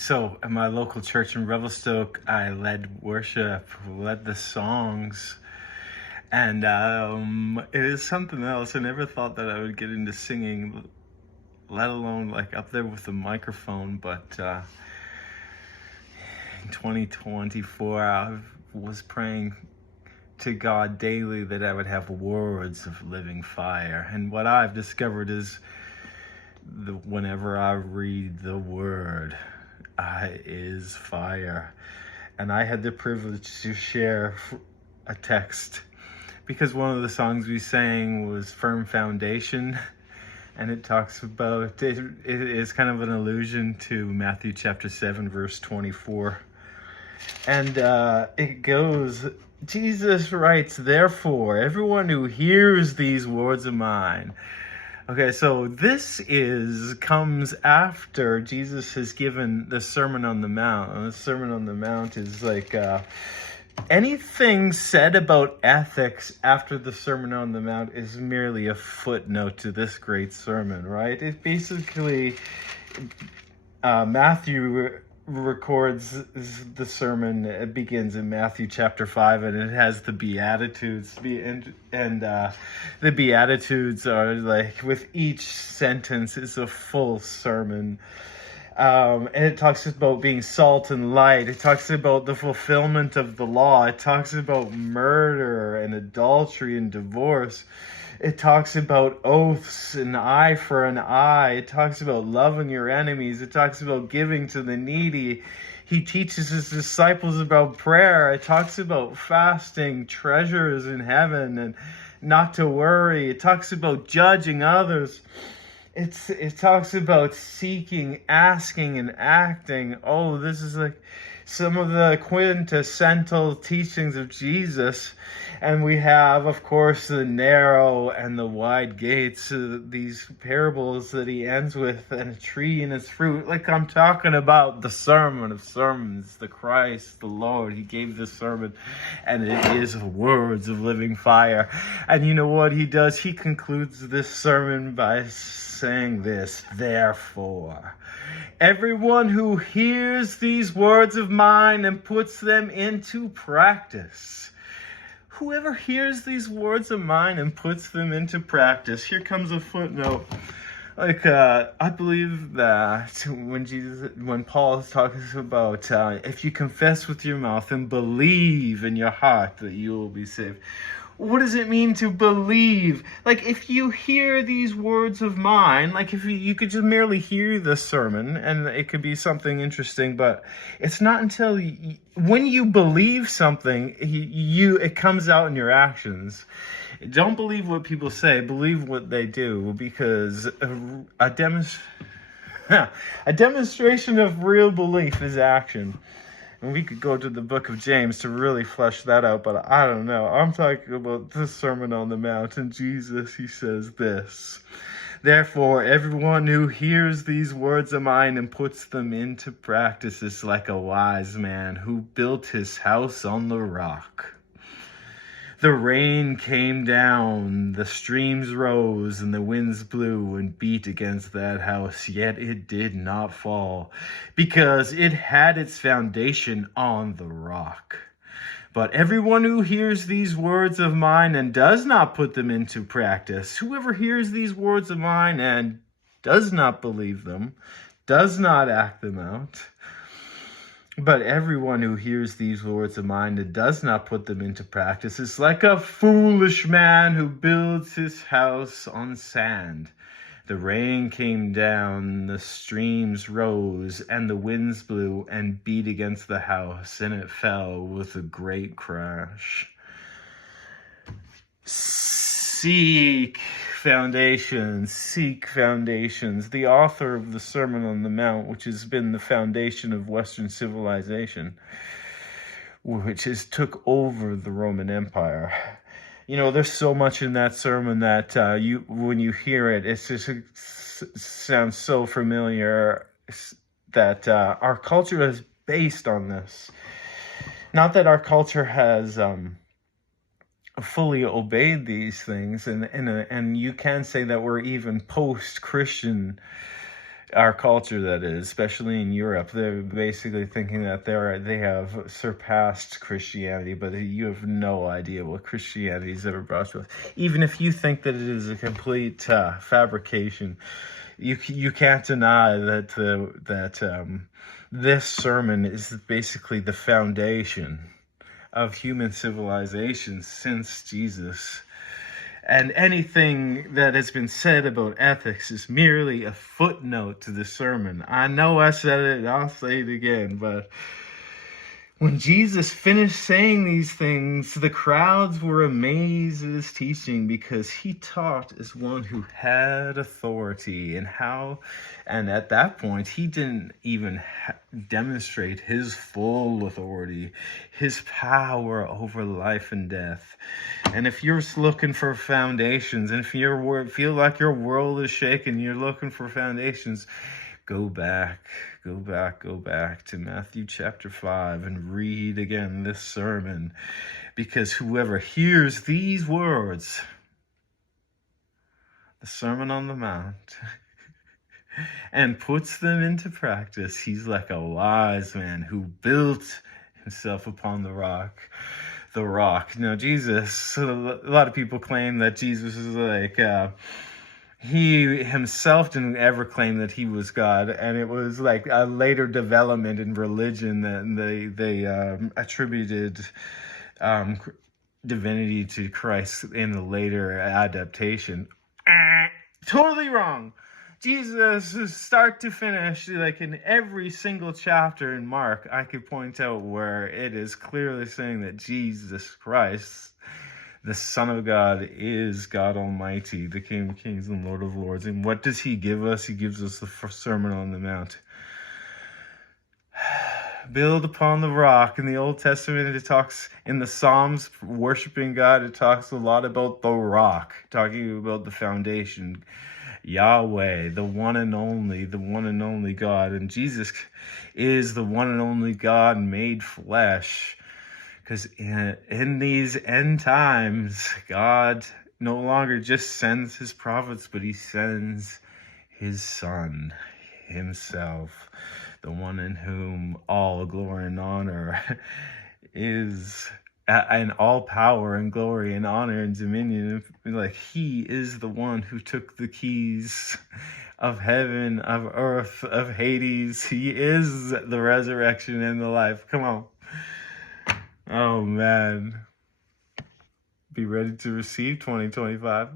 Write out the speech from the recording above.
So at my local church in Revelstoke, I led worship, led the songs, and it is something else. I never thought that I would get into singing, let alone like up there with the microphone. But in 2024, I was praying to God daily that I would have words of living fire. And what I've discovered is whenever I read the word, is fire. And I had the privilege to share a text because one of the songs we sang was Firm Foundation, and it talks about it is kind of an allusion to Matthew chapter 7 verse 24, and it goes, Jesus writes, therefore everyone who hears these words of mine. Okay, so this comes after Jesus has given the Sermon on the Mount. And the Sermon on the Mount is like anything said about ethics after the Sermon on the Mount is merely a footnote to this great sermon, right? It basically, Matthew records the sermon. It begins in Matthew chapter 5, and it has the Beatitudes, and the Beatitudes are like, with each sentence is a full sermon, and it talks about being salt and light. It talks about the fulfillment of the law. It talks about murder and adultery and divorce. It talks about oaths, an eye for an eye. It talks about loving your enemies. It talks about giving to the needy. He teaches his disciples about prayer. It talks about fasting, treasures in heaven, and not to worry. It talks about judging others. It talks about seeking, asking, and acting. Oh, this is like some of the quintessential teachings of Jesus. And we have, of course, the narrow and the wide gates, these parables that he ends with, and a tree and its fruit. Like, I'm talking about the Sermon of Sermons, the Christ, the Lord. He gave this sermon, and it is words of living fire. And you know what he does? He concludes this sermon by saying this, therefore, everyone who hears these words of mine and puts them into practice. Whoever hears these words of mine and puts them into practice. Here comes a footnote. Like, I believe that when Paul is talking about if you confess with your mouth and believe in your heart that you will be saved. What does it mean to believe? Like, if you hear these words of mine, like if you could just merely hear the sermon and it could be something interesting, but it's not until when you believe something, it comes out in your actions. Don't believe what people say, believe what they do, because a demonstration of real belief is action. And we could go to the book of James to really flesh that out, but I don't know. I'm talking about the Sermon on the Mount, and Jesus, he says this. Therefore, everyone who hears these words of mine and puts them into practice is like a wise man who built his house on the rock. The rain came down, the streams rose, and the winds blew and beat against that house, yet it did not fall, because it had its foundation on the rock. But everyone who hears these words of mine and does not put them into practice, whoever hears these words of mine and does not believe them, does not act them out, but everyone who hears these words of mine and does not put them into practice is like a foolish man who builds his house on sand. The rain came down, the streams rose, and the winds blew and beat against the house, and it fell with a great crash. Seek foundations. The author of the Sermon on the Mount, which has been the foundation of Western civilization, which has took over the Roman Empire. You know, there's so much in that sermon that when you hear it, it sounds so familiar that our culture is based on this. Not that our culture has fully obeyed these things, and you can say that we're even post-Christian our culture, that is, especially in Europe. They're basically thinking that they have surpassed Christianity, but you have no idea what Christianity's ever brought to us. Even if you think that it is a complete fabrication, you can't deny that this sermon is basically the foundation of human civilization since Jesus. And anything that has been said about ethics is merely a footnote to the sermon. I know I said it, and I'll say it again, but when Jesus finished saying these things, the crowds were amazed at his teaching, because he taught as one who had authority. And at that point, he didn't even demonstrate his full authority, his power over life and death. And if you're looking for foundations, and if you feel like your world is shaking, you're looking for foundations, go back to Matthew chapter 5 and read again this sermon, because whoever hears these words, the Sermon on the Mount, and puts them into practice, he's like a wise man who built himself upon the rock. Now, Jesus, a lot of people claim that Jesus is like, he himself didn't ever claim that he was God, and it was like a later development in religion that they attributed divinity to Christ in the later adaptation. Totally wrong. Jesus is start to finish, like in every single chapter in Mark, I could point out where it is clearly saying that Jesus Christ, the Son of God, is God Almighty, the King of Kings and Lord of Lords. And what does he give us? He gives us the Sermon on the Mount. Build upon the rock. In the Old Testament, it talks, in the Psalms, worshiping God, it talks a lot about the rock, talking about the foundation, Yahweh, the one and only God. And Jesus is the one and only God made flesh. Because in these end times, God no longer just sends his prophets, but he sends his Son himself, the one in whom all glory and honor is, and all power and glory and honor and dominion. Like, he is the one who took the keys of heaven, of earth, of Hades. He is the resurrection and the life. Come on. Oh, man. Be ready to receive 2025.